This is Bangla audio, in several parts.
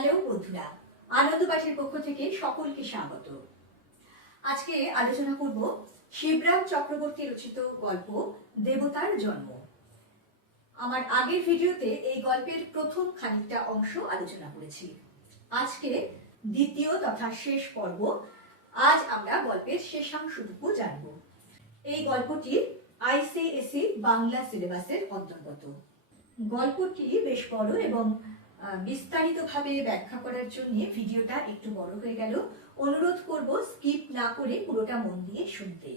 হ্যালো বন্ধুরা, আনন্দ পাঠের পক্ষ থেকে সকলকে স্বাগত। আজকে আলোচনা করব শিবরাম চক্রবর্তী রচিত গল্প দেবতার জন্ম। আমার আগের ভিডিওতে এই গল্পের প্রথম খানিকটা অংশ আলোচনা করেছি। আজকে দ্বিতীয় তথা শেষ পর্ব। আজ আমরা গল্পের শেষাংশটুকু জানব। এই গল্পটি আইসিএসসি বাংলা সিলেবাসের অন্তর্গত। গল্পটি বেশ বড় এবং বিস্তারিতভাবে ব্যাখ্যা করার জন্য ভিডিওটা একটু বড় হয়ে গেল। অনুরোধ করব স্কিপ না করে পুরোটা মন দিয়ে শুনতে,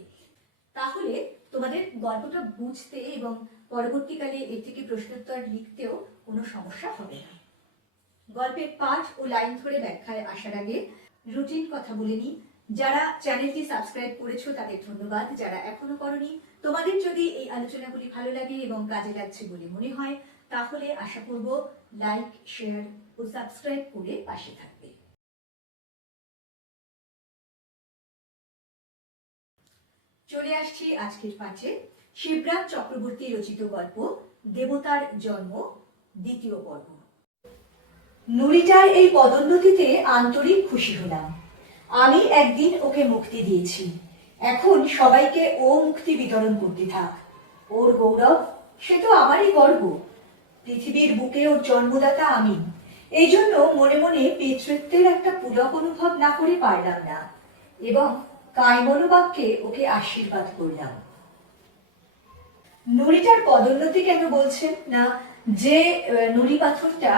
তাহলে তোমাদের গল্পটা বুঝতে এবং পরবর্তীকালে এর থেকে প্রশ্নোত্তর লিখতেও কোনো সমস্যা হবে না। গল্পের পাঠ ও লাইন ধরে ব্যাখ্যায় আসার আগে রুটিন কথা বলে নিই। যারা চ্যানেলটি সাবস্ক্রাইব করেছো তাদের ধন্যবাদ। যারা এখনো করনি, তোমাদের যদি এই আলোচনাগুলি ভালো লাগে এবং কাজে লাগছে বলে মনে হয়, তাহলে আশা করব লাইক, শেয়ার ও সাবস্ক্রাইব করে পাশে থাকবে। চলে আসছি আজকের পাঠে। শিবরাম চক্রবর্তী রচিত গল্প দেবতার জন্ম, দ্বিতীয় পর্ব। নুরিটার এই পদোন্নতিতে আন্তরিক খুশি হলাম। আমি একদিন ওকে মুক্তি দিয়েছি, এখন সবাইকে ও মুক্তি বিতরণ করতে থাক। ওর গৌরব, সে তো আমারই গর্ব। পৃথিবীর বুকে ওর জন্মদাতা আমি। এই জন্য মনে মনে পিতৃত্বের একটা পুলক অনুভব না করে পারলাম না, এবং কায়মনোবাক্যে ওকে আশীর্বাদ করলাম। নুড়িটার পদোন্নতি কেন বলছেন না, যে নুড়ি পাথরটা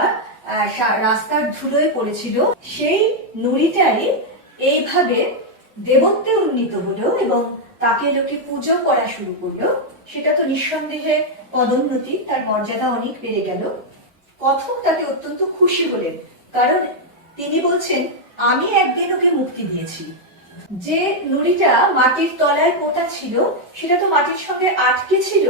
রাস্তার ধুলোয় পড়েছিল, সেই নুড়িটাই এইভাবে দেবত্বে উন্নীত হলো এবং তাকে লোকে পুজো করা শুরু করলো। সেটা তো নিঃসন্দেহে পদোন্নতি, তার মর্যাদা অনেক বেড়ে গেল। কথক তাকে অত্যন্ত খুশি হলেন, কারণ তিনি বলছেন, আমি একদিন ওকে মুক্তি দিয়েছি। যে নুড়িটা মাটির তলায় পোতা ছিল, সেটা তো মাটির সঙ্গে আটকে ছিল।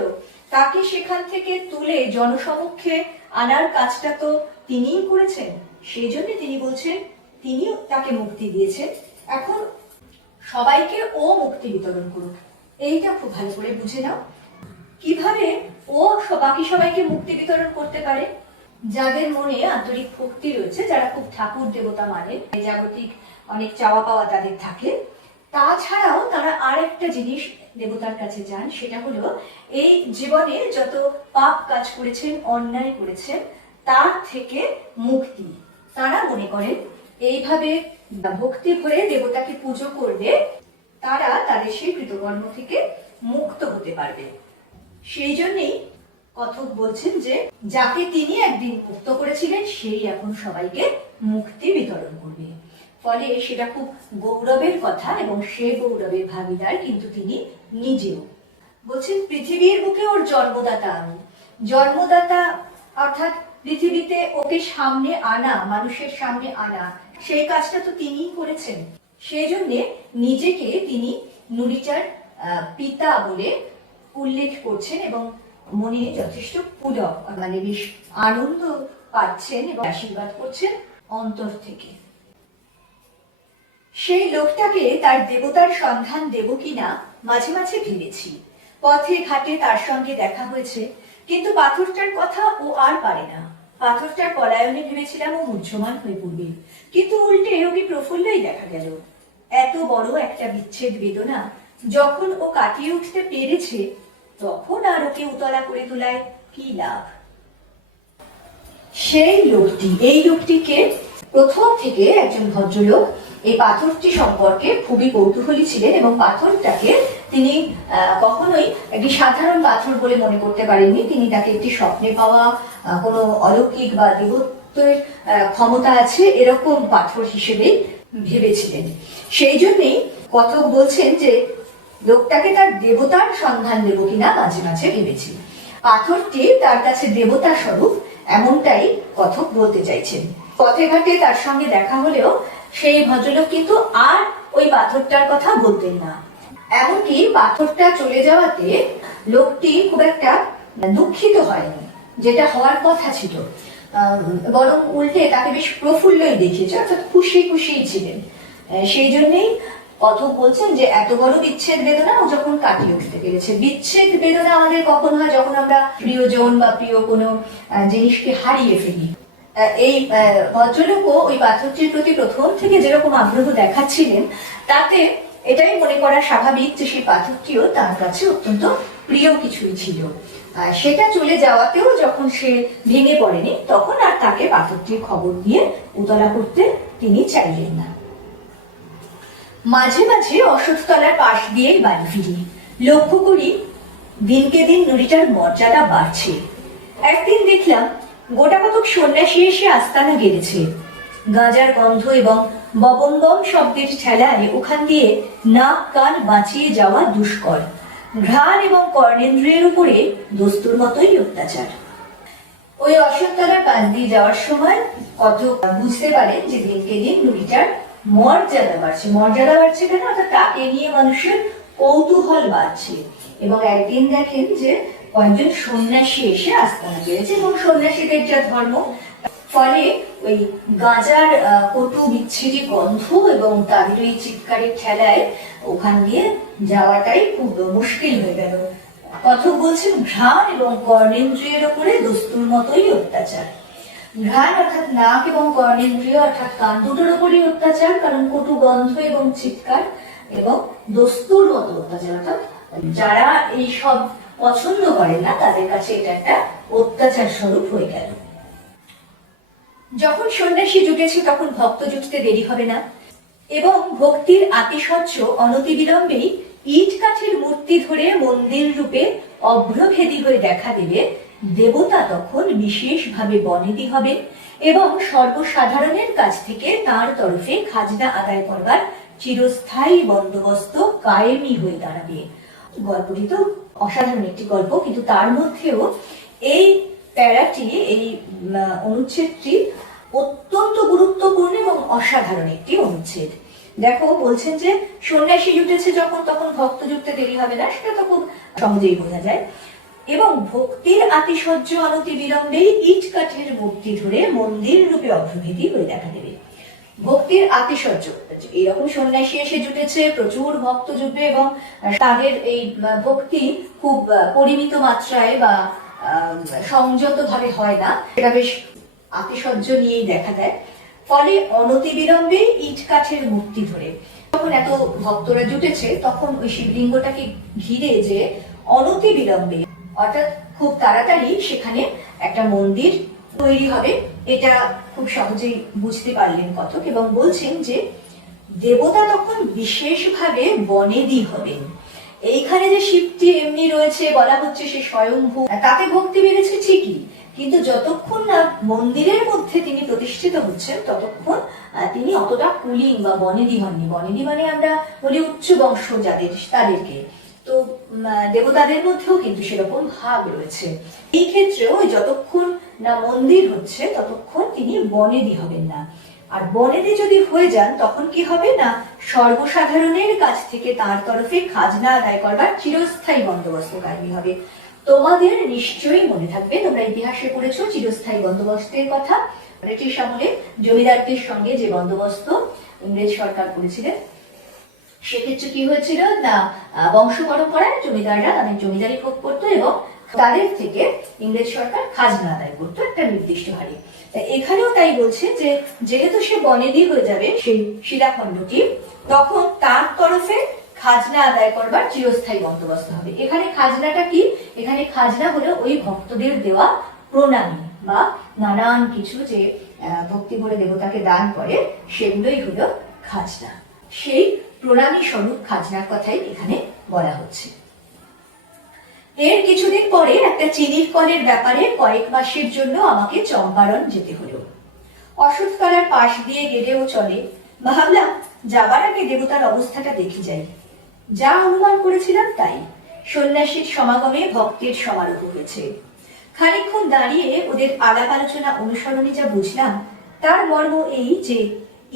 তাকে সেখান থেকে তুলে জনসমক্ষে আনার কাজটা তো তিনিই করেছেন। সেই জন্য তিনি বলছেন তিনি তাকে মুক্তি দিয়েছেন, এখন সবাইকে ও মুক্তি বিতরণ করুক। এইটা খুব ভালো করে বুঝে নাও। কিভাবে ও বাকি সবাইকে মুক্তি বিতরণ করতে পারে? যাদের মনে আন্তরিক ভক্তি রয়েছে, যারা খুব ঠাকুর দেবতা মানে, জাগতিক অনেক চাওয়া পাওয়া তাদের থাকে। তাছাড়াও তারা আর একটা জিনিস দেবতার কাছে যান, সেটা হলো এই জীবনে যত পাপ কাজ করেছেন, অন্যায় করেছেন, তার থেকে মুক্তি। তারা মনে করেন এইভাবে ভক্তি ভরে দেবতাকে পুজো করলে তারা তাদের সেই কৃতকর্ম থেকে মুক্ত হতে পারবে। সেই জন্যই কথক বলছেন যে যাকে তিনি একদিন মুক্ত করেছিলেন, সেই এখন সবাইকে মুক্তি বিতরণ করবে। ফলে সেটা খুব গৌরবের কথা, এবং সে গৌরবের ভাগিদার কিন্তু তিনি নিজেও। বলছেন পৃথিবীর বুকে ওর জন্মদাতা আমি। জন্মদাতা অর্থাৎ পৃথিবীতে ওকে সামনে আনা, মানুষের সামনে আনা, সেই কাজটা তো তিনিই করেছেন। সেই জন্যে নিজেকে তিনি নুড়িটার পিতা বলে উল্লেখ করছেন এবং মনে যথেষ্ট পুলক, মানে বেশ আনন্দ পাচ্ছেন এবং আশীর্বাদ করছেন অন্তর থেকে। সেই লোকটাকে তার দেবতার সন্ধান দেব কিনা মাঝে মাঝে ভেবেছি। পথে ঘাটে তার সঙ্গে দেখা হয়েছে, কিন্তু পাথরটার কথা ও আর পারে না। পাথরটার পলায়নে ভেবেছিলাম ও মুহ্যমান হয়ে পড়বে, কিন্তু উল্টে ওকে প্রফুল্লই দেখা গেল। এত বড় একটা বিচ্ছেদ বেদনা যখন ও কাটিয়ে উঠতে পেরেছে, তখন আর ওকে উতলা করে তোলায় কি লাভ? সেই লোকটি, এই লোকটিকে প্রথম থেকে একজন ভদ্রলোক এই পাথরটি সম্পর্কে খুবই কৌতূহলী ছিলেন, এবং পাথরটাকে তিনি কখনোই একটি সাধারণ পাথর বলে মনে করতে পারেননি। তিনি তাকে একটি স্বপ্নে পাওয়া কোনো অলৌকিক বা দেবত্বের ক্ষমতা আছে এরকম পাথর হিসেবে ভেবেছিলেন। সেই জন্যই কথক বলছেন যে লোকটাকে তার দেবতার সন্ধান দেব কিনা মাঝে মাঝে ভেবেছি। পাথরটি তার কাছে দেবতা স্বরূপ, এমনটাই কথক বলতে চাইছেন। পথে ঘাটে তার সঙ্গে দেখা হলেও সেই ভদ্রলোক কিন্তু আর ওই পাথরটার কথা বলতেন না। এমনকি পাথরটা চলে যাওয়াতে লোকটি খুব একটা দুঃখিত হয়নি, যেটা হওয়ার কথা ছিল, বরং উল্টে তাকে বেশ প্রফুল্লই দেখিয়েছে, অর্থাৎ খুশি খুশিই ছিলেন। সেই জন্যই কথক বলছেন যে এত বড় বিচ্ছেদ বেদনা ও যখন কাটিয়ে উঠতে পেরেছে। বিচ্ছেদ বেদনা আমাদের কখন হয়? যখন আমরা প্রিয়জন বা প্রিয় কোনো জিনিসকে হারিয়ে ফেলি। এই ভদ্রলোকও ওই পাথরটির প্রতি প্রথম থেকে যেরকম আগ্রহ দেখাচ্ছিলেন, তাতে এটাই মনে করা স্বাভাবিক যে সেই পাথরটিও তার কাছে অত্যন্ত প্রিয় কিছুই ছিল। সেটা চলে যাওয়াতেও যখন সে ভেঙে পড়েনি, তখন আর তাকে পাথরটির খবর দিয়ে উতলা করতে তিনি চাইলেন না। মাঝে মাঝে অশ্বত্থতলার পাশ দিয়ে বাড়ি ফিরি, লক্ষ্য করি দিনকে দিন নুড়িটার মর্যাদা বাড়ছে। একদিন দেখলাম গোটা কতক সন্ন্যাসী এসে আস্তানা গেড়েছে। গাঁজার গন্ধ এবং ববঙ্গম শব্দের ঠেলায় ওখান দিয়ে নাক কান বাঁচিয়ে যাওয়া দুষ্কর। ঘ্রাণ এবং কর্ণেন্দ্রিয়ের উপরে দস্তুর মতোই অত্যাচার। ওই অশ্বত্থতলার পাশ দিয়ে যাওয়ার সময় কত বুঝতে পারেন যে দিনকে দিন নুড়িটার মর্যাদা বাড়ছে। মর্যাদা বাড়ছে কেন? অর্থাৎ তাকে নিয়ে মানুষের কৌতূহল বাড়ছে। এবং একদিন দেখেন যে কয়েকজন সন্ন্যাসী এসে আস্তানা গেড়েছে, এবং সন্ন্যাসীদের যা ধর্ম, ফলে ওই গাঁজার কটু বিচ্ছিরি গন্ধ এবং তাদের ওই চিৎকারের ঠেলায় ওখান দিয়ে যাওয়াটাই খুব মুশকিল হয়ে গেল। কথক বলছেন ঘ্রাণ এবং কর্ণেন্দ্রিয়ের উপরে দস্তুর মতোই অত্যাচার। ঘ্রাণ অর্থাৎ নাক এবং কর্ণেন্দ্রিয় অর্থাৎ কান দুটোর উপরই অত্যাচার, কারণ কটু গন্ধ এবং চিৎকার, এবং দস্তুর মতো অত্যাচার অর্থাৎ যারা এই সব পছন্দ করেন না তাদের কাছে এটা একটা অত্যাচার স্বরূপ হয়ে গেল। যখন সন্ন্যাসী জুটেছে তখন ভক্ত জুটতে দেরি হবে না, এবং ভক্তির আতিশয্য অনতিবিলম্বেই ইট কাঠের মূর্তি ধরে মন্দির রূপে অভ্রভেদী হয়ে দেখা দেবে। দেবতা তখন বিশেষভাবে বনেদি হবে এবং সর্বসাধারণের কাছ থেকে তার তরফে খাজনা আদায় করবার চিরস্থায়ী বন্দোবস্ত কায়েমি হয়ে দাঁড়াবে। গল্পটি তো অসাধারণ একটি গল্প, কিন্তু তার মধ্যেও এই প্যারাটি, এই অনুচ্ছেদটি অত্যন্ত গুরুত্বপূর্ণ এবং অসাধারণ একটি অনুচ্ছেদ। দেখো, বলছেন যে সন্ন্যাসী জুটেছে যখন, তখন ভক্ত জুটতে দেরি হবে না, সেটা তো খুব সহজেই বোঝা যায়। এবং ভক্তির আতিশয্য অনতি বিলম্বেই ইট কাঠের মূর্তি ধরে মন্দির রূপে অভ্রভেদী হয়ে দেখা দেবে। ভক্তির আতিশয্য, এইরকম সন্ন্যাসী এসে জুটেছে, প্রচুর ভক্ত জুটবে, এবং তাদের এই ভক্তি খুব পরিমিত মাত্রায় বা সংযত ভাবে হয় না, সেটা বেশ আতিশয্য নিয়েই দেখা দেয়। ফলে অনতিবিলম্বে ইট কাঠের মূর্তি ধরে যখন এত ভক্তরা জুটেছে, তখন ওই শিবলিঙ্গটাকে ঘিরে যে অনতিবিলম্বে অর্থাৎ খুব তাড়াতাড়ি সেখানে একটা মন্দির তৈরি হবে, এটা খুব সহজেই বুঝতে পারলেন কথক। এবং বলছেন যে দেবতা তখন বিশেষভাবে বনেদি হবেন। এইখানে যে শিবটি এমনি রয়েছে, বলা হচ্ছে সে স্বয়ংভূ, তাতে ভক্তি বেড়েছে ঠিকই, কিন্তু যতক্ষণ না মন্দিরের মধ্যে তিনি প্রতিষ্ঠিত হচ্ছেন ততক্ষণ তিনি অতটা কুলিং বা বনেদি হননি। বনেদি মানে আমরা বলি উচ্চ বংশ যাদের, তাদেরকে। তো দেবতাদের মধ্যেও কিন্তু সেরকম ভাগ রয়েছে। এই ক্ষেত্রেও যতক্ষণ না মন্দির হচ্ছে ততক্ষণ তিনি বনেদি হবেন না। আর বনেদি যদি হয়ে যান তখন কি হবে না, সর্বসাধারণের কাছ থেকে তার তরফে খাজনা আদায় করবার চিরস্থায়ী বন্দোবস্ত কায়েমি হবে। তোমাদের নিশ্চয়ই মনে থাকবে, তোমরা ইতিহাসে পড়েছো চিরস্থায়ী বন্দোবস্তের কথা। ব্রিটিশ আমলে জমিদারদের সঙ্গে যে বন্দোবস্ত ইংরেজ সরকার করেছিলেন, সেক্ষেত্রে কি হয়েছিল না, বংশ পরম্পরায় জমিদাররা তাদের জমিদারি ভোগ করতো এবং তাদের থেকে ইংরেজ সরকার খাজনা আদায় করতো একটা নির্দিষ্ট হারে। এখানেও তাই বলছে যে যেহেতু সে বনেদি হয়ে যাবে সেই শিলাখণ্ডটি, তখন তার তরফে খাজনা আদায় করবার চিরস্থায়ী বন্দোবস্ত হবে। এখানে খাজনাটা কি? এখানে খাজনা হলো ওই ভক্তদের দেওয়া প্রণামী বা নানান কিছু যে ভক্তি ভরে দেবতাকে দান করে, সেগুলোই হলো খাজনা। সেই প্রণামী স্বরূপ খাজনার কথাই এখানে বলা হচ্ছে। এর কিছুদিন পরে একটা চিনির কলের ব্যাপারে কয়েক মাসের জন্য আমাকে চম্পারণ যেতে হলো। অশ্বত্থতলার পাশ দিয়ে গেলেও চলে। ভাবলাম যাবার আগে দেবতার অবস্থাটা দেখে যাই। যা অনুমান করেছিলাম তাই। সন্ন্যাসীর সমাগমে ভক্তের সমারোহ হয়েছে। খানিকক্ষণ দাঁড়িয়ে ওদের আলাপ আলোচনা অনুসরণে যা বুঝলাম তার মর্ম এই যে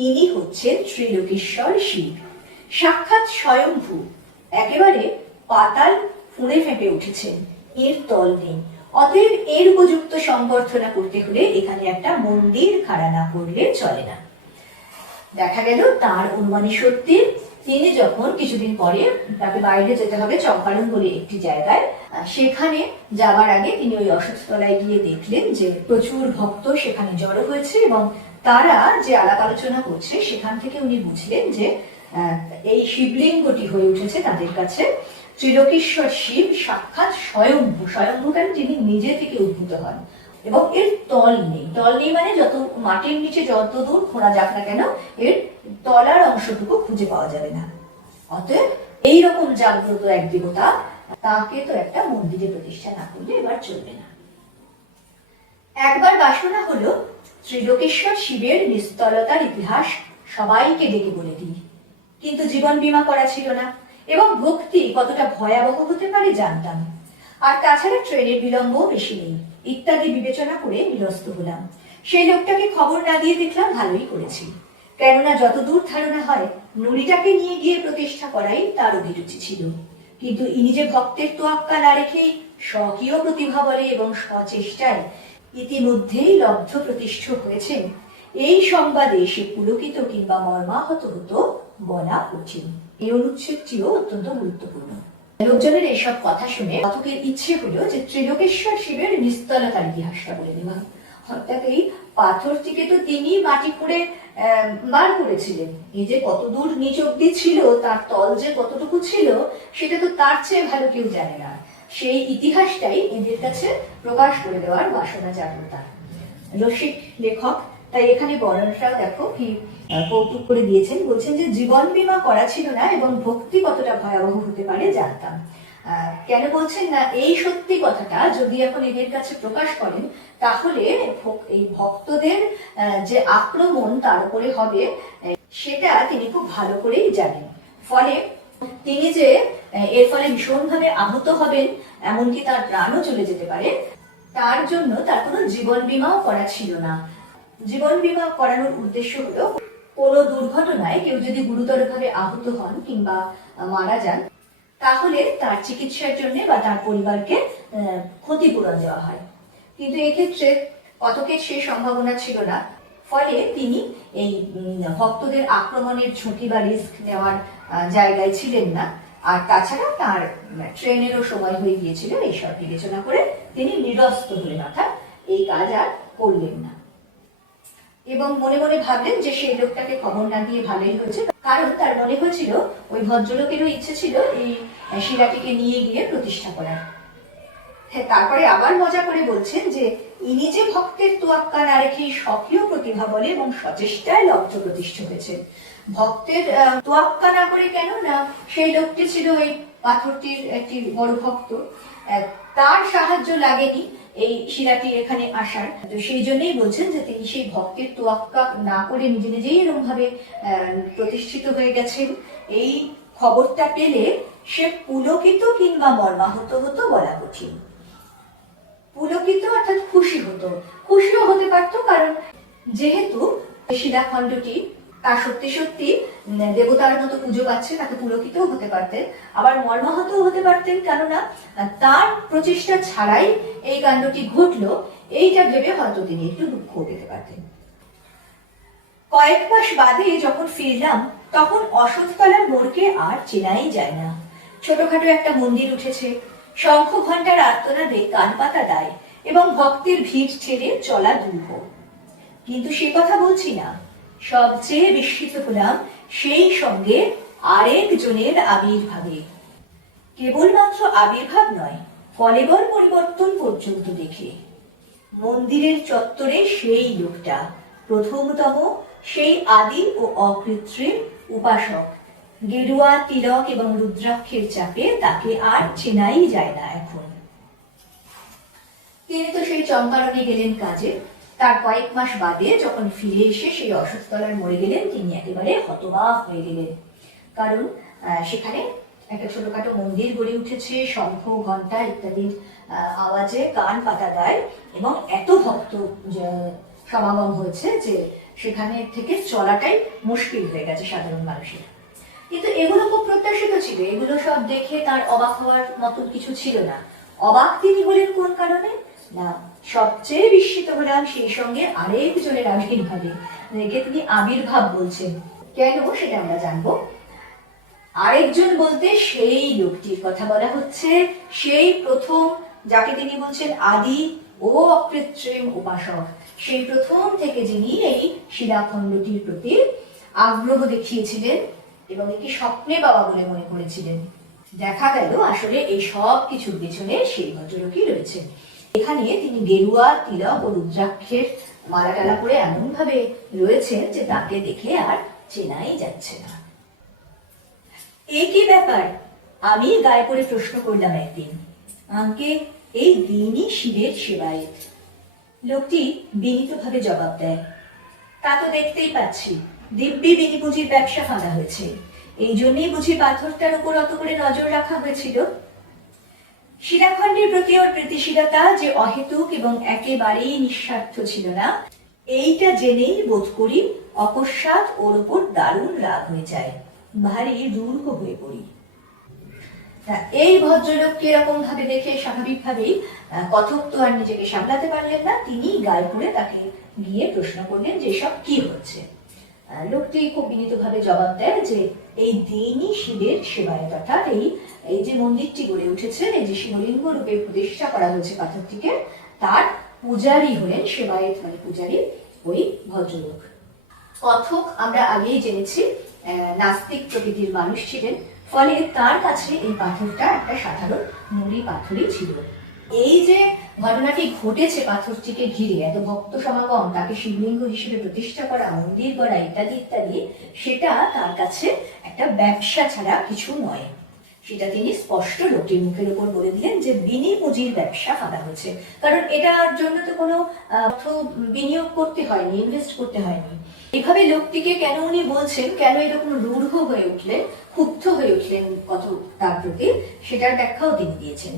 ইনি হচ্ছেন ত্রিলোকেশ্বর শিব, সাক্ষাৎ স্বয়ংভূ, একেবারে পাতাল ফুঁড়ে ফেঁপে উঠেছেন, এর তল নেই। অতএব এর উপযুক্ত সম্বর্ধনা করতে হলে এখানে একটা মন্দির খাড়া না করলে চলে না। দেখা গেল তার অনুমানই সত্যি, তিনি যখন কিছুদিন পরে তাকে বাইরে যেতে হবে চম্পারণ বলে একটি জায়গায়, সেখানে যাবার আগে তিনি ওই অশ্বত্থতলায় গিয়ে দেখলেন যে প্রচুর ভক্ত সেখানে জড়ো হয়েছে এবং তারা যে আলাপ আলোচনা করছে সেখান থেকে উনি বুঝলেন যে এই শিবলিঙ্গটি হয়ে উঠেছে তাদের কাছে ত্রিলোকেশ্বর শিব সাক্ষাৎ স্বয়ম্ভু। স্বয়ম্ভু কেন? যিনি নিজে থেকে উদ্ভূত হন এবং এর তল নেই। তল নেই মানে যত মাটির নিচে যত দূর খোঁড়া যাক না কেন এর তলার অংশটুকু খুঁজে পাওয়া যাবে না। অতএব এইরকম জাগ্রত এক দেবতা, তাকে তো একটা মন্দিরে প্রতিষ্ঠা না করলে এবার চলবে না। একবার বাসনা হলো ত্রিলোকেশ্বর শিবের নিস্তলতার ইতিহাস সবাইকে ডেকে বলে দিই, কিন্তু জীবন বীমা করা ছিল না এবং ভক্তি কতটা ভয়াবহ হতে পারে জানতাম। আর তাছাড়া ট্রেনের বিলম্ব বেশি নেই ইত্যাদি বিবেচনা করে নিরস্ত হলাম। সেই লোকটাকে খবর না দিয়ে দেখলাম ভালোই করেছি, কেননা যতদূর ধারণা হয় নুরিটাকে নিয়ে গিয়ে প্রতিষ্ঠা করাই তার অভিরুচি ছিল। কিন্তু ইনি যে ভক্তের তোয়াক্কা না রেখেই স্বকীয় প্রতিভা বলে এবং স্বচেষ্টায় ইতিমধ্যেই লব্ধ প্রতিষ্ঠ হয়েছেন, এই সংবাদে সে পুলকিত কিংবা মর্মাহত হতো বলা কঠিন। এই অনুচ্ছেদটিও অত্যন্ত গুরুত্বপূর্ণ। লোকজনের এইসব কথা শুনে পাঠকের ইচ্ছে হলো যে ত্রিলোকেশ্বর শিবের নিস্তলতার ইতিহাসটা বলে দেওয়া। অর্থাৎ এই পাথরটিকে তো তিনি মাটি করে বার করেছিলেন, এই যে কতদূর নিচ অব্দি ছিল, তার তল যে কতটুকু ছিল সেটা তো তার চেয়ে ভালো কেউ জানে না। সেই ইতিহাসটাই এদের কাছে প্রকাশ করে দেওয়ার বাসনা জাগ্রতা। রসিক লেখক তাই এখানে বর্ণনাটাও দেখো কি কৌতুক করে দিয়েছেন। বলছেন যে জীবন বীমা করা ছিল না এবং ভক্তি কতটা ভয়াবহ হতে পারে জানতাম। কেন বলছেন না, এই সত্যি কথাটা যদি এখন এদের কাছে প্রকাশ করেন তাহলে এই ভক্তদের যে আক্রমণ তার উপরে হবে সেটা তিনি খুব ভালো করেই জানেন। ফলে তিনি যে এর ফলে ভীষণভাবে আহত হবেন, এমনকি তার প্রাণও চলে যেতে পারে, তার জন্য তার কোনো জীবন বীমাও করা ছিল না। জীবন বীমা করানোর উদ্দেশ্য হলো কোনো দুর্ঘটনায় কেউ যদি গুরুতরভাবে আহত হন কিংবা মারা যান তাহলে তার চিকিৎসার জন্য বা তার পরিবারকে ক্ষতিপূরণ দেওয়া হয়। কিন্তু এক্ষেত্রে কতকের সেই সম্ভাবনা ছিল না, ফলে তিনি এই ভক্তদের আক্রমণের ঝুঁকি বা রিস্ক নেওয়ার জায়গায় ছিলেন না। আর তাছাড়া তার ট্রেনেরও সময় হয়ে গিয়েছিল, এইসব বিবেচনা করে তিনি নিরস্ত হলেন, অর্থাৎ এই কাজ আর করলেন না এবং মনে মনে ভাবলেন যে সেই লোকটাকে খবর না দিয়ে ভালোই হয়েছে, কারণ তার মনে হয়েছিল ওই ভদ্রলোকেরও ইচ্ছে ছিল এই শিলাটিকে নিয়ে গিয়ে প্রতিষ্ঠা করার। হ্যাঁ, তারপরে আবার মজা করে বলছেন যে ইনি যে ভক্তের তোয়াক্কা না রেখে স্বকীয় প্রতিভা বলে এবং সচেষ্টায় লব্ধ প্রতিষ্ঠা হয়েছেন। ভক্তের তোয়াক্কা না করে, কেন না সেই লোকটি ছিল এই পাথরটির একটি বড় ভক্ত, তার সাহায্য লাগেনি এই শিলাটি এখানে আসার। তো সেই জন্যই বলছেন যে তিনি সেই ভক্তের তোয়াক্কা না করে নিজে নিজেই এরকম ভাবে প্রতিষ্ঠিত হয়ে গেছেন। এই খবরটা পেলে সে পুলকিত কিংবা মর্মাহত হতো বলা কঠিন। পুলকিত অর্থাৎ খুশি হতো, খুশিও হতে পারতো, কারণ যেহেতু শিলাখণ্ডটি তার সত্যি সত্যি দেবতার মতো পুজো পাচ্ছে, তাকে পুলকিতও হতে পারতেন, আবার মর্মাহতও হতে পারতেন, কেননা তার প্রচেষ্টা ছাড়াই এই কাণ্ডটি ঘটলো, এইটা ভেবে হয়তো তিনি একটু দুঃখ পেতে পারতেন। কয়েক মাস বাদে যখন ফিরলাম তখন অশ্বত্থতলার মোড়কে আর চেনাই যায় না। ছোটখাটো একটা মন্দির উঠেছে, শঙ্খ ঘণ্টার আর্তনাদে কান পাতা দেয় এবং ভক্তের ভিড় ছেড়ে চলা দুর্ভ। কিন্তু সে কথা বলছি না, সবচেয়ে বিস্মিত হলাম সেই সঙ্গে আরেকজনের আবির্ভাবে। কেবলমাত্র আবির্ভাব নয়, কলেবর পরিবর্তন পর্যন্ত দেখে। মন্দিরের চত্বরে সেই লোকটা, প্রথমতম সেই আদি ও অকৃত্রিম উপাসক, গেরুয়া তিলক এবং রুদ্রাক্ষের চাপে তাকে আর চেনাই যায় না এখন। তিনি তো সেই চম্পারণে গেলেন কাজে, তার কয়েক মাস বাদে যখন ফিরে এসে সেই অশ্বত্থতলার মোড়ে গেলেন তিনি একেবারে হতবাক হয়ে গেলেন, কারণ সেখানে একটা ছোটখাটো মন্দির গড়ে উঠেছে, শঙ্খ ঘণ্টা ইত্যাদির আওয়াজে কান পাতা দেয় এবং এত ভক্ত সমাগম হয়েছে যে সেখানে থেকে চলাটাই মুশকিল হয়ে গেছে সাধারণ মানুষের। কিন্তু এগুলো খুব প্রত্যাশিত ছিল, এগুলো সব দেখে তার অবাক হওয়ার মতো কিছু ছিল না। অবাক তিনি হলেন কোন কারণে? না, সবচেয়ে বিস্মিত হলাম সেই সঙ্গে আরেকজনের আবির্ভাবে। একে তিনি আবির্ভাব বলছেন, কেন সেটা আমরা জানবো। আরেকজন বলতে সেই লোকটির কথা বলা হচ্ছে, সেই প্রথম যাকে তিনি বলছেন আদি ও অকৃত্রিম উপাসক, সেই প্রথম থেকে যিনি এই শিলাখণ্ডটির প্রতি আগ্রহ দেখিয়েছিলেন এবং একে স্বপ্নে পাওয়া বলে মনে করেছিলেন। দেখা গেল আসলে এই সব কিছুর পেছনে সেই ভদ্রলোকই রয়েছে। এখানে তিনি গেরুয়া তিলক ও রুদ্রাক্ষের মালা টালা করে এমন ভাবে রয়েছেন যে তাকে দেখে আর চেনাই যাচ্ছে না। এ কি ব্যাপার, আমি গায়ে পড়ে প্রশ্ন করলাম একদিন। আঙ্কে এই দিনই শিবের সেবায়েত। লোকটি বিনীতভাবে জবাব দেয়, তা তো দেখতেই পাচ্ছি, দিব্যি বিনি পুঁজির ব্যবসা ফাঁদা হয়েছে। এই জন্যই বুঝি পাথরটার উপর অত করে নজর রাখা হয়েছিল। শিলাখণ্ডের প্রতি ওর প্রীতিশীলতা যে অহেতুক এবং একেবারেই নিঃস্বার্থ ছিল না, এইটা জেনেই বোধ করি অকস্মাৎ ওর উপর দারুণ রাগ হয়ে যায়, ভারী দুর্গ হয়ে পড়ি। এই ভদ্রলোককে এরকম ভাবে দেখে স্বাভাবিকভাবেই কথক তো আর নিজেকে সামলাতে পারলেন না, তিনি গায়ে পড়ে তাকে গিয়ে প্রশ্ন করলেন যে সব কি হচ্ছে। লোকটি খুব বিনীতভাবে জবাব দেয় যে এই দিনই শিবের সেবায়ত, অর্থাৎ এই যে মন্দিরটি গড়ে উঠেছে, এই যে শিবলিঙ্গ রূপে প্রতিষ্ঠা করা হয়েছে পাথরটিকে, তার পূজারী হলেন, সেবায়েত মানে পূজারী, ওই ভদ্রলোক। কথক আমরা আগেই জেনেছি নাস্তিক প্রকৃতির মানুষ ছিলেন, ফলে তার কাছে এই পাথরটা একটা সাধারণ নুড়ি পাথরই ছিল। এই যে ঘটনাটি ঘটেছে পাথরটিকে ঘিরে, এত ভক্ত সমাগম, তাকে শিবলিঙ্গ হিসেবে প্রতিষ্ঠা করা, মন্দির গড়া ইত্যাদি ইত্যাদি, সেটা তার কাছে একটা ব্যবসা ছাড়া কিছু নয়। সেটা তিনি স্পষ্ট লোকটির মুখের উপর বলে দিলেন যে বিনি পুঁজির ব্যবসা ফাঁদা হয়েছে। কারণ এটার জন্য তো কোনো অর্থ বিনিয়োগ করতে হয়নি, ইনভেস্ট করতে হয়নি। এভাবে লোকটিকে কেন উনি বলছেন, কেন এরকম রূঢ় হয়ে উঠলেন, ক্ষুব্ধ হয়ে উঠলেন কথক তার প্রতি, সেটার ব্যাখ্যাও তিনি দিয়েছেন।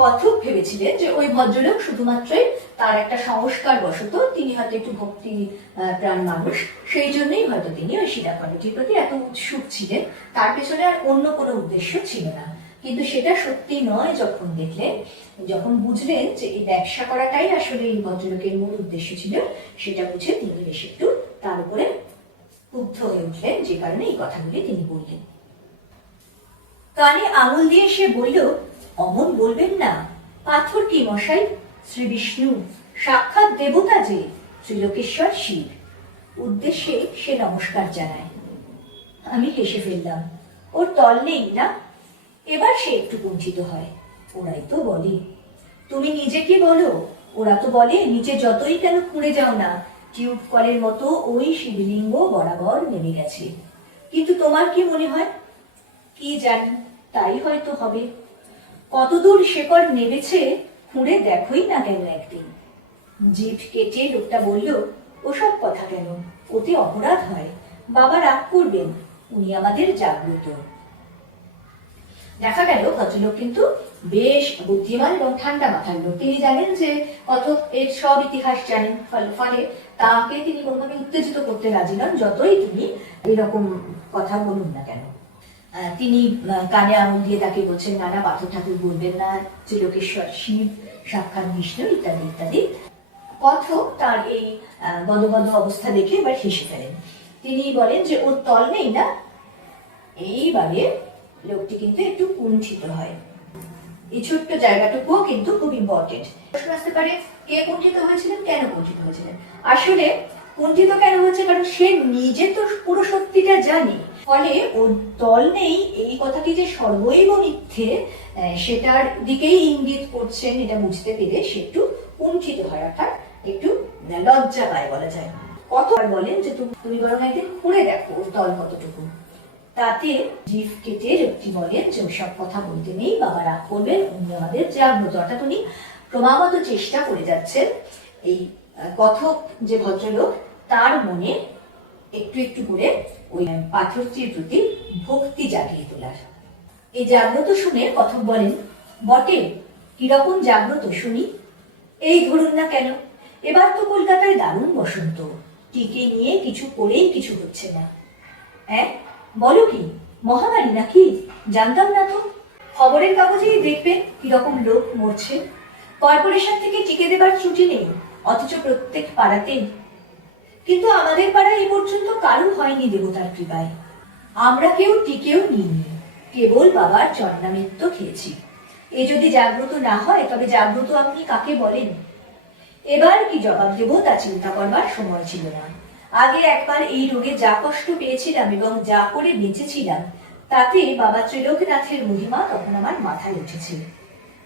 কথক ভেবেছিলেন যে ওই ভদ্রলোক শুধুমাত্রই তার একটা সংস্কার বশত, তিনি হয়তো একটু ভক্তি প্রাণ মানুষ, সেই জন্যই হয়তো তিনি ওই শিলাখণ্ডটির প্রতি এত উৎসুক ছিলেন, তার পেছনে আর অন্য কোনো উদ্দেশ্য ছিল না। কিন্তু সেটা সত্যি নয় যখন দেখলেন, যখন বুঝলেন যে এই ব্যবসা করাটাই আসলে এই ভদ্রলোকের মূল উদ্দেশ্য ছিল, সেটা বুঝে তিনি বেশ একটু তার উপরে ক্ষুব্ধ হয়ে উঠলেন, যে কারণে এই কথাগুলি তিনি বললেন। কানে আঙুল দিয়ে সে বলল, অমন বলবেন না, পাথর কি মশাই, শ্রী বিষ্ণু, সাক্ষাৎ দেবতা যে, ত্রিলোকেশ্বর শিব। উদ্দেশ্যে সে নমস্কার জানায়। আমি হেসে ফেললাম, ওর তল নেই না? এবার সে একটু কুণ্ঠিত হয়। ওরাই তো বলে। তুমি নিজে কি বলো? ওরা তো বলে নিচে যতই কেন খুঁড়ে যাও না, টিউব কলের মতো ওই শিবলিঙ্গ বরাবর নেমে গেছে। কিন্তু তোমার কি মনে হয়? কি জানি, তাই হয়তো হবে। কতদূর শেকড় নেমেছে খুঁড়ে দেখোই না কেন একদিন। জিভ কেটে লোকটা বলল, ওসব কথা কেন, ওতে অপরাধ হয়, বাবা রাগ করবেন, উনি আমাদের জাগ্রত। দেখা গেল ভদ্রলোক কিন্তু বেশ বুদ্ধিমান এবং ঠান্ডা মাথার লোক। তিনি জানেন যে কথক এর সব ইতিহাস জানেন, ফলে তাকে তিনি কোনোভাবে উত্তেজিত করতে রাজি নন, যতই তিনি এরকম কথা বলুন না কেন। তিনি কানে আঙুল দিয়ে তাকে বলছেন, নানা পাথর ঠাকুর বলবেন না, ত্রিলোকেশ্বর শিব, সাক্ষাৎ বিষ্ণু ইত্যাদি ইত্যাদি। কথক তার এই গদগদ অবস্থা দেখে এবার হেসে ফেলেন। তিনি বলেন যে ওর তল নেই না? এইবারে লোকটি কিন্তু একটু কুণ্ঠিত হয়। এই ছোট্ট জায়গাটুকুও কিন্তু খুব ইম্পর্টেন্ট। প্রশ্ন আসতে পারে, কে কুণ্ঠিত হয়েছিলেন, কেন কুণ্ঠিত হয়েছিলেন? আসলে কুণ্ঠিত কেন হয়েছে, কারণ সে নিজে তো পুরো সত্যিটা জানে, ফলে ওর তল নেই এই কথাটি যে সর্বৈব মিথ্যে, সেটার দিকেই ইঙ্গিত করছেন, এটা বুঝতে পেরে সে একটু কুণ্ঠিত হয়, অর্থাৎ একটু লজ্জা পায় বলা যায়। কতবার বলেন যে তুমি বরং একদিন খুঁড়ে দেখো ওর তল কতটুকু। তাতে জিভ কেটে লোকটি বলেন যে ওসব কথা বলতে নেই, বাবা রাগ করবেন, উনি আমাদের জাগ্রত। অর্থাৎ উনি ক্রমাগত চেষ্টা করে যাচ্ছেন এই কথক যে ভদ্রলোক, তার মনে একটু একটু করে ওই পাথরটির প্রতি ভক্তি জাগিয়ে তোলার। এই জাগ্রত শুনে কথক বলেন, বটে, কিরকম জাগ্রত শুনি? এই ধরুন না কেন, এবার তো কলকাতায় দারুণ বসন্ত, টিকে নিয়ে কিছু করেই কিছু হচ্ছে না। হ্যাঁ বলো কি, মহামারী নাকি? জানতাম না তো। খবরের কাগজেই দেখবেন কিরকম লোক মরছে। কর্পোরেশন থেকে টিকে দেবার ছুটি নেই, অথচ প্রত্যেক পাড়াতেই। কিন্তু আমাদের পাড়ায় এ পর্যন্ত কারো হয়নি দেবতার কৃপায়। আমরা কেউ টিকেও নিইনি, কেবল বাবার জন্মামৃত্যু খেয়েছি। এ যদি জাগ্রত না হয় তবে জাগ্রত আপনি কাকে বলেন? এবার কি জবাব দেব তা চিন্তা করবার সময় ছিল না। আগে একবার এই রোগে যা কষ্ট পেয়েছিলাম এবং যা করে বেঁচেছিলাম তাতে বাবা ত্রিলোকনাথের মহিমা তখন আমার মাথায় উঠেছে।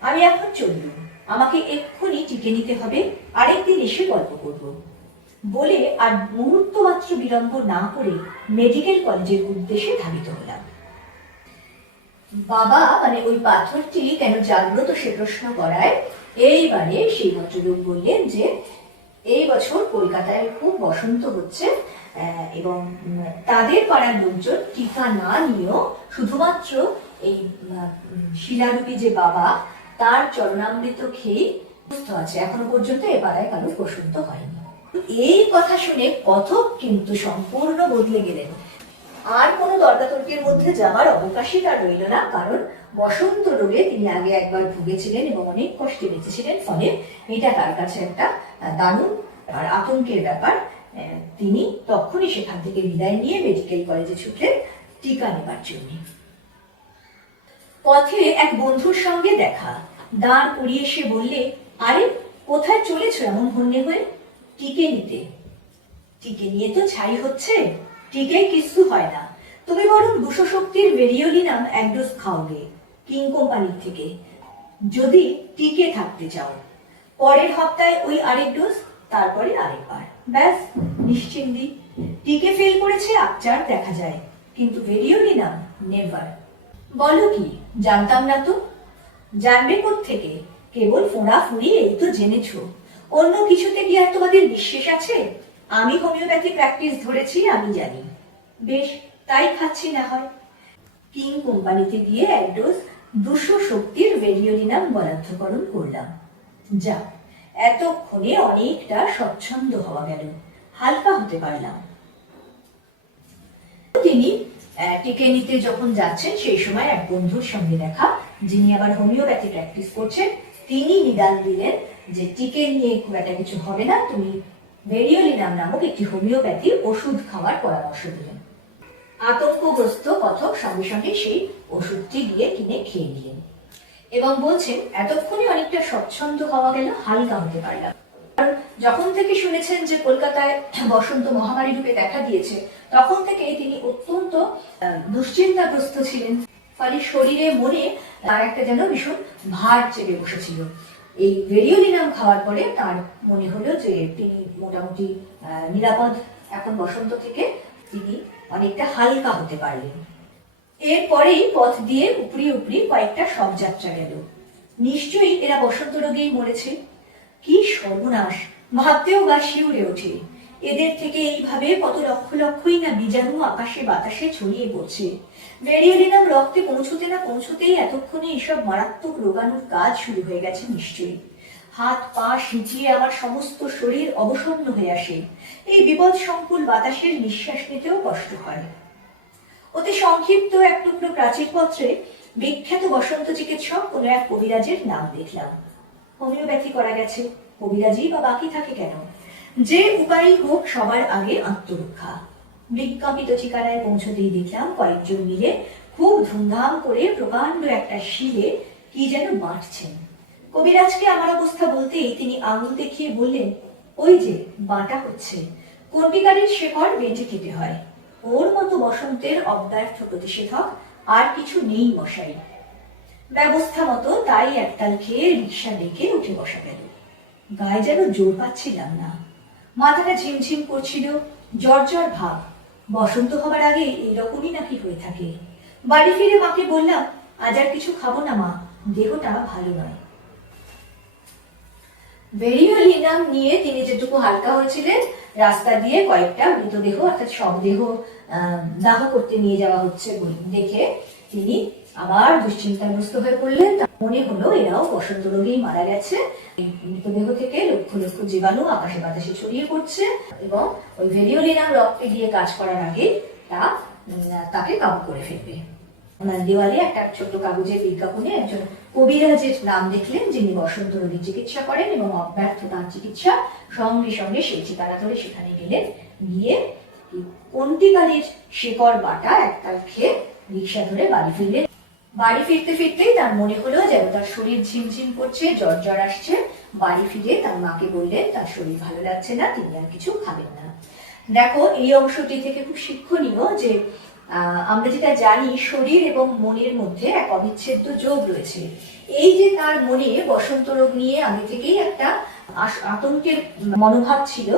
আমি এখন চললুম, আমাকে এক্ষুনি টিকে নিতে হবে, আরেকদিন এসে গল্প করব বলে আর মুহূর্ত মাত্র বিলম্ব না করে মেডিকেল কলেজের উদ্দেশ্যে ধাবিত হলাম। বাবা মানে ওই পাথরটি কেন জাগ্রত সে প্রশ্ন করায় এইবারে সেই ভদ্রলোক বললেন যে এই বছর কলকাতায় খুব বসন্ত হচ্ছে এবং তাদের পাড়ার লোকজন টিকা না নিয়েও শুধুমাত্র এই শিলারূপী যে বাবা তার চরণামৃত খেয়ে সুস্থ আছে, এখনো পর্যন্ত এ পাড়ায় কারো বসন্ত হয়নি। এই কথা শুনে কথক কিন্তু সম্পূর্ণ বদলে গেলেন। আর কোনো তর্কাতর্কের মধ্যে যাওয়ার অবকাশই তার রইল না, কারণ বসন্ত রোগে তিনি আগে একবার ভুগেছিলেন এবং অনেক কষ্টে বেঁচেছিলেন, ফলে এটা তার কাছে একটা দারুণ আর আতঙ্কের ব্যাপার। তিনি তখনই সেখান থেকে বিদায় নিয়ে মেডিকেল কলেজে ছুটলেন টিকা নেবার জন্য। পথে এক বন্ধুর সঙ্গে দেখা, দাঁড় করিয়ে সে বললে, আরে কোথায় চলেছ এমন হন্যে হয়ে? টিকে নিতে। টিকে নিয়ে তো ছাই হচ্ছে, টিকে কিছু হয় না, তুমি বরং 200 শক্তির ভেরিওলিনাম এক ডোজ খাওগে কিং কোম্পানির থেকে, যদি টিকে থাকতে চাও। পরের হপ্তায় ওই আরেক ডোজ, তারপরে আরেকবার, ব্যাস নিশ্চিন্তি। টিকে ফেল করেছে আকচার দেখা যায়, কিন্তু ভেরিওলিনাম নেভার। বলো কি, জানতাম না তো। জানবে কোত্থেকে? কেবল ফোঁড়া ফুঁড়ি এই তো জেনেছো, অন্য কিছুতে কি আর তোমাদের বিশ্বাস আছে? আমি হোমিওপ্যাথি প্র্যাকটিস ধরেছি, আমি জানি। বেশ, তাই খাচ্ছি না হয়। কিং কোম্পানিতে গিয়ে এক ডোজ 200 শক্তির ভেরিওলিনাম বরাদ্দকরণ করলাম। যা, এতক্ষণে অনেকটা স্বচ্ছন্দ হওয়া গেল, হালকা হতে পারলাম। তিনি টিকে নিতে যখন যাচ্ছেন সেই সময় এক বন্ধুর সঙ্গে দেখা, যিনি আবার হোমিওপ্যাথি প্র্যাকটিস করছেন। তিনি নিদান দিলেন যে টিকে নিয়ে খুব একটা কিছু হবে না, তুমি ভেরিওলিনাম নামক একটি হোমিওপ্যাথি ওষুধ খাওয়ার পরামর্শ দিলেন। আতঙ্কগ্রস্ত কথক সঙ্গে সঙ্গে সেই ওষুধটি গিয়ে কিনে খেয়ে নিলেন এবং বলছেন, এতক্ষণে অনেকটা স্বচ্ছন্দ হওয়া গেল, হালকা হতে পারলাম। কারণ যখন থেকে শুনেছেন যে কলকাতায় বসন্ত মহামারী রূপে দেখা দিয়েছে, তখন থেকে তিনি অত্যন্ত দুশ্চিন্তাগ্রস্ত ছিলেন। ফলে শরীরে মনে তার একটা যেন ভীষণ ভার চেপে বসেছিল। এই ভেরিওলিনাম খাওয়ার পরে তার মনে হলো যে তিনি মোটামুটি নিরাপদ এখন বসন্ত থেকে, তিনি অনেকটা হালকা হতে পারলেন। এরপরেই পথ দিয়ে উপরি উপরি কয়েকটা শবযাত্রা গেল। নিশ্চয়ই এরা বসন্ত রোগেই মরেছে। কি সর্বনাশ, ভাবতেও গা শিউরে ওঠে। এদের থেকে এইভাবে কত লক্ষ লক্ষই না বীজাণু আকাশে বাতাসে ছড়িয়ে পড়ছে। ভেরিওলিনাম রক্তে পৌঁছতে না পৌঁছতেই এতক্ষণে এসব মারাত্মক রোগাণুর কাজ শুরু হয়ে গেছে নিশ্চয়ই। হাত পা সিঁচিয়ে আমার সমস্ত শরীর অবসন্ন হয়ে আসে। এই বিপদ সংকুল বাতাসের নিঃশ্বাস নিতেও কষ্ট হয়। অতি সংক্ষিপ্ত এক টুকরো প্রাচীর পত্রে বিখ্যাত বসন্ত চিকিৎসক কোন এক কবিরাজের নাম দেখলাম। হোমিওপ্যাথি করা গেছে, কবিরাজি বা বাকি থাকে কেন? যে উপায়ই হোক সবার আগে আত্মরক্ষা। বিজ্ঞাপিত ঠিকানায় পৌঁছতেই দেখলাম কয়েকজন মিলে খুব ধুমধাম করে প্রকাণ্ড একটা শিলে কি যেন বাঁটছেন। কবিরাজকে আমার অবস্থা বলতেই তিনি আঙুল দেখিয়ে বললেন, ওই যে বাঁটা হচ্ছে, কর্মীকারের শেকড় বেঁটে খেতে হয়। ওর মতো বসন্তের অব্যর্থ প্রতিষেধক আর কিছু নেই মশাই। ব্যবস্থা মতো তাই একতাল খেয়ে রিক্সা ডেকে উঠে বসা গেল। গায়ে যেন জোর পাচ্ছিলাম না, মাথাটা ঝিমঝিম করছিল, জ্বর জ্বর ভাব। বসন্ত হবার আগে এইরকমই নাকি হয়ে থাকে। বাড়ি ফিরে মাকে বললাম, আজ আর কিছু খাবো না মা, দেহটা ভালো নয়। ভেরিওলিনাম নিয়ে তিনি যেটুকু হালকা হয়েছিলেন, রাস্তা দিয়ে কয়েকটা মৃতদেহ অর্থাৎ শবদেহ দাহ করতে নিয়ে যাওয়া হচ্ছে দেখে তিনি আবার দুশ্চিন্তাগ্রস্ত হয়ে পড়লেন। মনে হলো এরাও বসন্ত রোগেই মারা গেছে। মৃতদেহ থেকে লক্ষ লক্ষ জীবাণু আকাশে বাতাসে ছড়িয়ে পড়ছে এবং ওই ভেরিওলিনাম রক্তে গিয়ে কাজ করার আগে তাকে কাবু করে ফেলবে। ওনার দেওয়ালে একটা ছোট্ট কাগজের বিজ্ঞাপনে একজন কবিরাজের নাম দেখলেন, যিনি বসন্ত রোগীর চিকিৎসা করেন এবং অব্যর্থ তার চিকিৎসা। সঙ্গে সঙ্গে সেই ঠিকানা ধরে সেখানে গেলেন, গিয়ে কন্টিকালের শিকড় বাটা একতাল খেয়ে রিক্সা ধরে বাড়ি ফিরলেন। বাড়ি ফিরতে ফিরতেই তার মনে হলো যেন তার শরীর ঝিমঝিম করছে, জ্বর জ্বর আসছে। বাড়ি ফিরে তার মাকে বললেন তার শরীর ভালো লাগছে না, তিনি আর কিছু খাবেন না। দেখো, এই অংশটি থেকে খুব শিক্ষণীয় যে আমরা যেটা জানি, শরীর এবং মনের মধ্যে এক অবিচ্ছেদ্য যোগ রয়েছে। এই যে তার মনে বসন্ত রোগ নিয়ে আগে থেকেই একটা আতঙ্কের মনোভাব ছিল,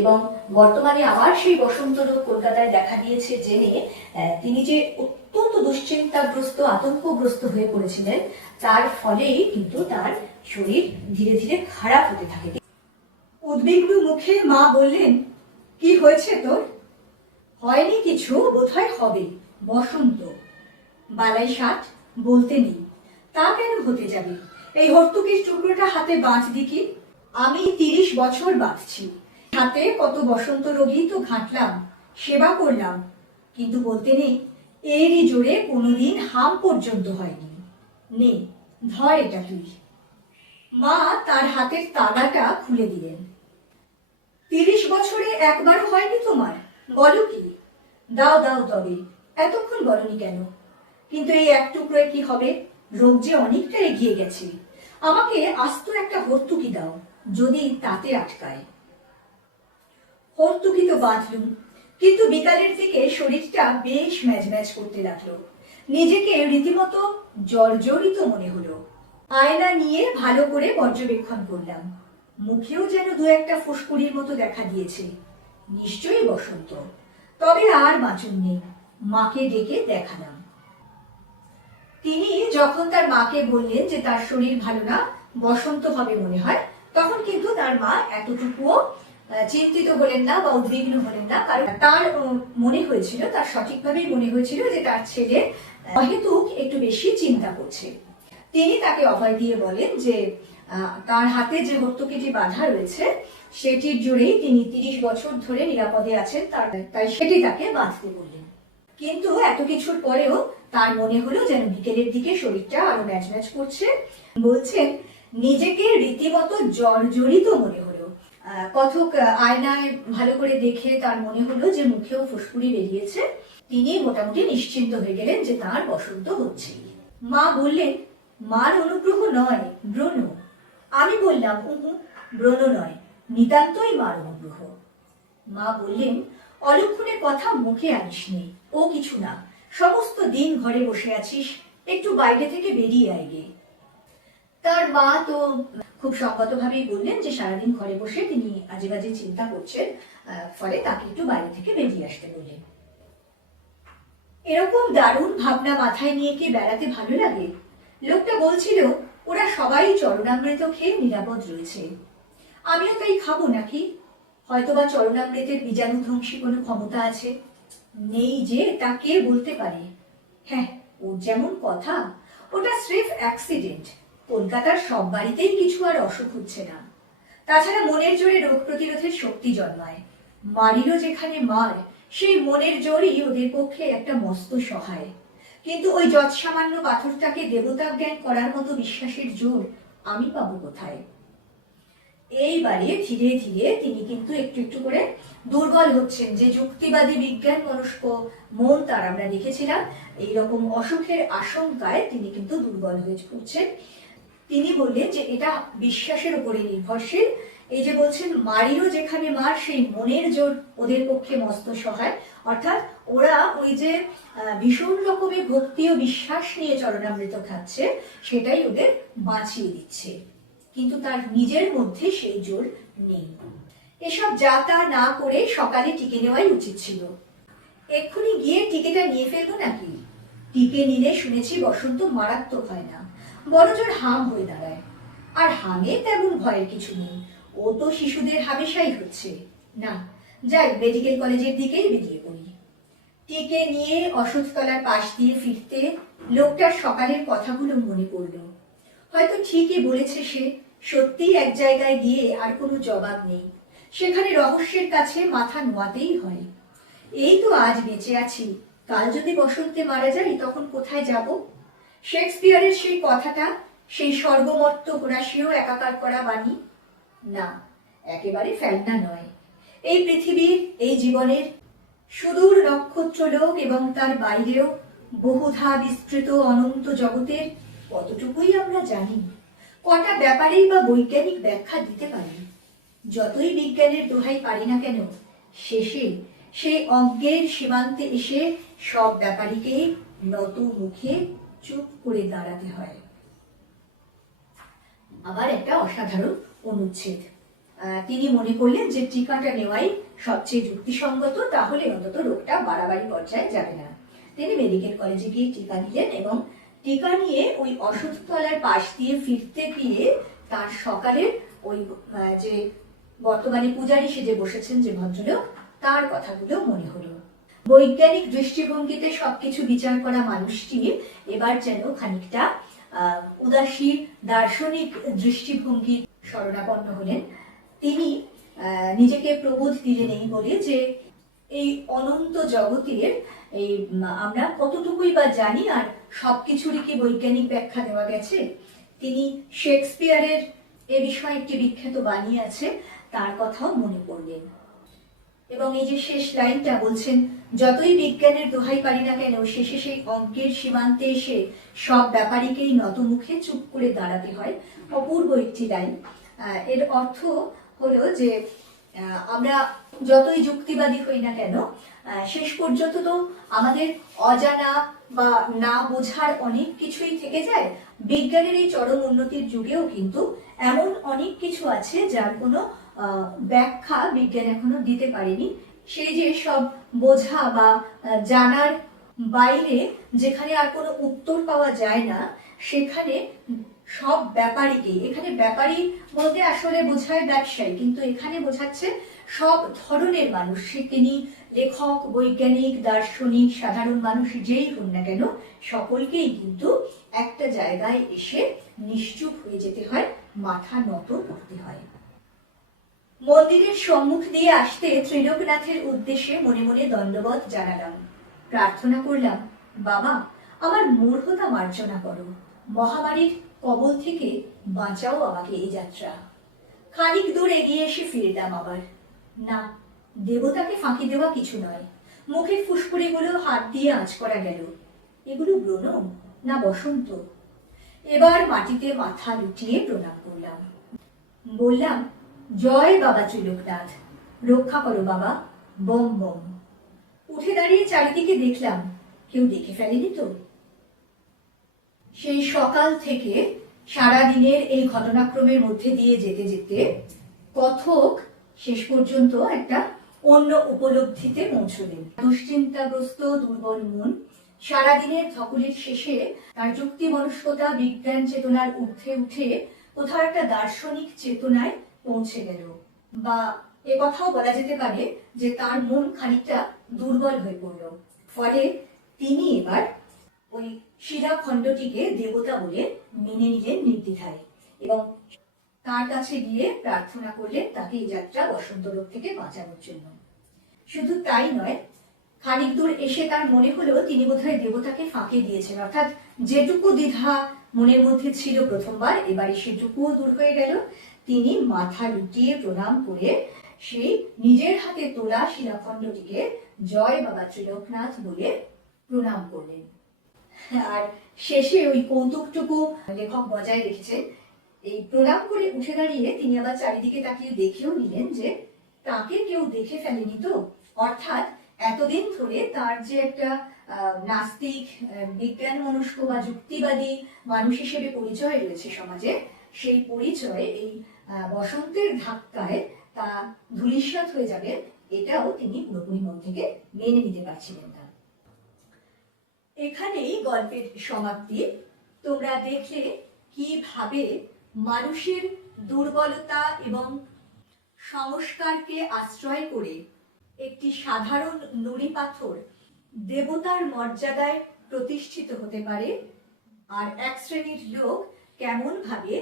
এবং বর্তমানে আবার সেই বসন্ত রোগ কলকাতায় দেখা দিয়েছে জেনে তিনি যে অত্যন্ত দুশ্চিন্তাগ্রস্ত, আতঙ্কগ্রস্ত হয়ে পড়েছিলেন, তার ফলেই কিন্তু তার শরীর ধীরে ধীরে খারাপ হতে থাকে। উদ্বিগ্ন মুখে মা বললেন, কি হয়েছে তোর? হয়নি কিছু, বোধহয় হবে, বসন্ত। বালাই ষাট বলতে নেই, তা কেন হতে যাবে? এই হর্তুকির টুকরোটা হাতে বাঁধ দেখি। আমি 30 বছর বাঁধছি, হাতে কত বসন্ত রোগী তো ঘাঁটলাম, সেবা করলাম, কিন্তু বলতে নেই এরই জোরে কোনোদিন হাম পর্যন্ত হয়নি। নে, ধর এটা তুই। মা তার হাতের তালাটা খুলে দিলেন। 30 বছরে একবারও হয়নি তোমার? বলো কি? দাও দাও, তবে এতক্ষণ বলনি কেন? কিন্তু এই এক টুকরোয় কি হবে? রোগ যে অনেকটা এগিয়ে গেছে। আমাকে আস্ত একটা হর্তুকি দাও, যদি তাতে আটকায়। হর্তুকি তো বাঁধলুম, কিন্তু বিকালের দিকে শরীরটা বেশ ম্যাজম্যাজ করতে লাগলো। নিজেকে রীতিমতো জর্জরিত মনে হলো। আয়না নিয়ে ভালো করে পর্যবেক্ষণ করলাম। মুখেও যেন দু একটা ফুসকুড়ির মতো দেখা দিয়েছে। নিশ্চয়ই বসন্ত। তবে আর বাঁচন নেই, মাকে ডেকে দেখালাম। তিনি যখন তার মাকে বললেন যে তার শরীর ভালো না, বসন্ত হবে মনে হয়, তখন কিন্তু তার মা এতটুকুও চিন্তিত হলেন না বা উদ্বিগ্ন হলেন না, কারণ তার মনে হয়েছিল, তার সঠিকভাবেই মনে হয়েছিল যে তার ছেলে অহেতুক একটু বেশি চিন্তা করছে। তিনি তাকে অভয় দিয়ে বলেন যে তার হাতে যে হর্তুকিটি বাঁধা রয়েছে সেটির জোরেই তিনি 30 বছর ধরে নিরাপদে আছেন, তাই সেটি তাকে বাঁধতে বললেন। কিন্তু এত কিছুর পরেও তার মনে হলো যেন বিকেলের দিকে শরীরটা আরো ম্যাজম্যাজ করছে। বলছেন, নিজেকে রীতিমতো জর্জরিত মনে হলো। কথক আয়নায় ভালো করে দেখে তার মনে হলো যে মুখেও ফুসকুড়ি বেরিয়েছে। তিনি মোটামুটি নিশ্চিন্ত হয়ে গেলেন যে তার বসন্ত হচ্ছে। মা বললেন, মার অনুগ্রহ নয়, ব্রণ। আমি বললাম, ব্রণ নয়, নিতান্তই মার অনুগ্রহ। মা বললেন, অলক্ষণের কথা মুখে আনিস নে, ও কিছু না, সমস্ত দিন ঘরে বসে আছিস, একটু বাইরে থেকে বেরিয়ে আয় গে। তার মা তো খুব সঙ্গতভাবেই বললেন যে সারাদিন ঘরে বসে তিনি আজে বাজে চিন্তা করছেন, ফলে তাকে একটু বাইরে থেকে বেরিয়ে আসতে বললেন। এরকম দারুণ ভাবনা মাথায় নিয়ে কি বেড়াতে ভালো লাগে? লোকটা বলছিল ওরা সবাই চরণামৃত খেয়ে নিরাপদ রয়েছে, আমিও তাই খাবো নাকি? হয়তোবা চরণামৃতের বীজাণুধ্বংসী কোনো ক্ষমতা আছে। নেই যে, তা কে বলতে পারে? হ্যাঁ, ওর যেমন কথা, ওটা স্রেফ অ্যাক্সিডেন্ট। কলকাতার সব বাড়িতেই কিছু আর অসুখ হচ্ছে না। তাছাড়া মনের জোরে রোগ প্রতিরোধের শক্তি জন্মায়। মারিরও যেখানে মার, সেই মনের জোরই ওদের পক্ষে একটা মস্ত সহায়। কিন্তু ওই যৎসামান্য পাথরটাকে দেবতা জ্ঞান করার মতো বিশ্বাসের জোর আমি পাবো কোথায়? এইবারে ধীরে ধীরে তিনি কিন্তু একটু একটু করে দুর্বল হচ্ছেন। যে যুক্তিবাদী বিজ্ঞান মনস্ক মন তার আমরা দেখেছিলাম, এইরকম অসুখের আশঙ্কায় তিনি কিন্তু দুর্বল হয়ে পড়ছেন। তিনি বললেন যে এটা বিশ্বাসের উপরে নির্ভরশীল। এই যে বলছেন মারিরও যেখানে মার, সেই মনের জোর ওদের পক্ষে মস্ত সহায়। অর্থাৎ ওরা ওই যে ভীষণ রকমের ভক্তি ও বিশ্বাস নিয়ে চরণামৃত খাচ্ছে, সেটাই ওদের বাঁচিয়ে দিচ্ছে, কিন্তু তার নিজের মধ্যে সেই জোর নেই। এসব যা তা না করে সকালে টিকে নেওয়াই উচিত ছিল। এক্ষুনি গিয়ে টিকেটা নিয়ে ফেলবো নাকি? টিকে নিলে শুনেছি বসন্ত মারাত্মক হয় না, বড় জোর হাম হয়ে দাঁড়ায়। আর হামে তেমন ভয়ের কিছু নেই, ও তো শিশুদের হামেশাই হচ্ছে। না, যাই মেডিকেল কলেজের দিকেই বেরিয়ে পড়ি। টিকে নিয়ে অসুস্থতলার পাশ দিয়ে ফিরতে লোকটার সকালের কথাগুলো মনে পড়ল। হয়তো ঠিকই বলেছে সে, সত্যি এক জায়গায় গিয়ে আর কোনো জবাব নেই, সেখানে রহস্যের কাছে মাথা নোয়াতেই হয়। এই তো আজ বেঁচে আছি, কাল যদি বসন্তে মারা যাই তখন কোথায় যাব? শেক্সপিয়ারের সেই কথাটা, সেই স্বর্গমর্ত হোরাসীয় একাকার করা বাণী, না, একেবারে ফেলনা নয়। এই পৃথিবীর, এই জীবনের সুদূর নক্ষত্রলোক এবং তার বাইরেও বহুধা বিস্তৃত অনন্ত জগতের কতটুকুই আমরা জানি, কটা ব্যাপারেই বা বৈজ্ঞানিক ব্যাখ্যা দিতে পারি। যতই বিজ্ঞানের দোহাই পারি না কেন, শেষে সেই অজ্ঞের সীমান্তে এসে সব ব্যাপারীকে নত মুখে চুপ করে দাঁড়াতে হয়। আবার একটা অসাধারণ অনুচ্ছেদ, তিনি মনে করলেন যে টিকাটা নেওয়াই সবচেয়ে যুক্তিসঙ্গত, তাহলে অন্তত রোগটা বাড়াবাড়ি পর্যায়ে যাবে না। তিনি মেডিকেল কলেজে গিয়ে টিকা নিলেন এবং টিকা নিয়ে ওই অসুস্থতলার পাশ দিয়ে ফিরতে গিয়ে তার সকালের ওই যে বর্তমানে পূজারী সেজে বসেছেন যে ভদ্রলোক, তার কথাগুলো মনে হলো। বৈজ্ঞানিক দৃষ্টিভঙ্গিতে সবকিছু বিচার করা মানুষটি এবার যেন খানিকটা উদাসীন দার্শনিক দৃষ্টিভঙ্গি শরণাপন্ন হলেন। তিনি নিজেকে প্রবোধ দিলেন এই বলে যে এই অনন্ত জগতের এই আমরা কতটুকুই বা জানি, আর সবকিছুরই কি বৈজ্ঞানিক ব্যাখ্যা দেওয়া গেছে। তিনি শেক্সপিয়ারের এ বিষয়ে একটি বিখ্যাত বাণী আছে, তার কথাও মনে পড়লেন এবং এই যে শেষ লাইনটা বলছেন, যতই বিজ্ঞানের দোহাই পারি না কেন, শেষে সেই অজ্ঞের সীমান্তে এসে সব ব্যাপারীকেই নতমুখে চুপ করে দাঁড়াতে হয়। অপূর্ব একটি লাইন। এর অর্থ হলো যে আমরা যতই যুক্তিবাদী হই না কেন, শেষ পর্যন্ত তো আমাদের অজানা বা না বোঝার অনেক কিছুই থেকে যায়। বিজ্ঞানের এই চরম উন্নতির যুগেও কিন্তু এমন অনেক কিছু আছে যার কোনো ব্যাখ্যা বিজ্ঞান এখনো দিতে পারেনি। সেই যে সব বোঝা বা জানার বাইরে যেখানে আর কোনো উত্তর পাওয়া যায় না, সেখানে সব ব্যাপারীকেই, এখানে ব্যাপারী বলতে আসলে বোঝায় ব্যবসায়ী, কিন্তু এখানে বোঝাচ্ছে সব ধরনের মানুষ, তিনি লেখক, বৈজ্ঞানিক, দার্শনিক, সাধারণ মানুষ যেই হন না কেন, সকলকেই কিন্তু একটা জায়গায় এসে নিশ্চুপ হয়ে যেতে হয়, মাথা নত করতে হয়। মন্দিরের সম্মুখ দিয়ে আসতে ত্রিলোকনাথের উদ্দেশ্যে মনে মনে দণ্ডবত জানালাম, প্রার্থনা করলাম, বাবা আমার মূর্খতা মার্জনা করো, মহামারীর কবল থেকে বাঁচাও আমাকে এই যাত্রা। খানিক দূর এগিয়ে এসে ফিরলাম আবার, না, দেবতাকে ফাঁকি দেওয়া কিছু নয়। মুখের ফুসকুড়িগুলো হাত দিয়ে আঁচ করা গেল, এগুলো ব্রণ না বসন্ত। এবার মাটিতে মাথা লুটিয়ে প্রণাম করলাম, বললাম, জয় বাবা ত্রিলোকনাথ, রক্ষা করো বাবা, বম বম। উঠে দাঁড়িয়ে চারিদিকে দেখলাম, কেউ দেখে ফেলেনি তো। সেই সকাল থেকে সারা দিনের এই ঘটনাক্রমের মধ্যে দিয়ে যেতে যেতে কথক শেষ পর্যন্ত একটা অন্য উপলব্ধিতে পৌঁছলেন। দুশ্চিন্তাগ্রস্ত দুর্বল মন সারাদিনের ধকলের শেষে তার যুক্তি মনস্কতা বিজ্ঞান চেতনার ঊর্ধ্বে উঠে কোথাও একটা দার্শনিক চেতনায় পৌঁছে গেল, বা এ কথাও বলা যেতে পারে যে তার মন খানিকটা দুর্বল হয়ে পড়ল। ফলে তিনি এবার ওই শিলাখণ্ডটিকে দেবতা বলে মেনে নিলেন নির্দ্বিধায় এবং তার কাছে গিয়ে প্রার্থনা করলেন তাকে এই যাত্রা বসন্ত রোগ থেকে বাঁচানোর জন্য। শুধু তাই নয়, খানিক দূর এসে তার মনে হলো তিনি বোধহয় দেবতাকে ফাঁকে দিয়েছেন, অর্থাৎ যেটুকু দ্বিধা মনের মধ্যে ছিল প্রথমবার, এবারে সেটুকুও দূর হয়ে গেল। তিনি মাথা লুটিয়ে প্রণাম করে সেই নিজের হাতে তোলা শিলাখণ্ডটিকে জয় বাবা ত্রিলোকনাথ বলে প্রণাম করলেন। আর শেষে ওই কৌতুকটুকু লেখক বজায় রেখেছেন। এই প্রণাম করে উঠে দাঁড়িয়ে তিনি আবার চারিদিকে তাকিয়ে দেখেও নিলেন যে তাকে কেউ দেখে ফেলেনি তো, অর্থাৎ এতদিন ধরে তার যে একটা নাস্তিক, বিজ্ঞান মনস্ক বা যুক্তিবাদী মানুষ হিসেবে পরিচয় রয়েছে সমাজে, সেই পরিচয় এই বসন্তের ধাক্কায় তা ধূলিসাৎ হয়ে যাবে, এটাও তিনি পুরোপুরি মন থেকে মেনে নিতে পারছিলেন না। এখানেই গল্পের সমাপ্তি। তোমরা দেখলে কিভাবে মানুষের দুর্বলতা এবং সংস্কারকে আশ্রয় করে একটি সাধারণ নুড়ি পাথর দেবতার মর্যাদায় প্রতিষ্ঠিত হতে পারে, আর এক শ্রেণীর লোক কেমন ভাবে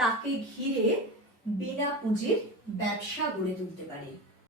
তাকে ঘিরে বিনা পুঁজির ব্যবসা গড়ে তুলতে পারে।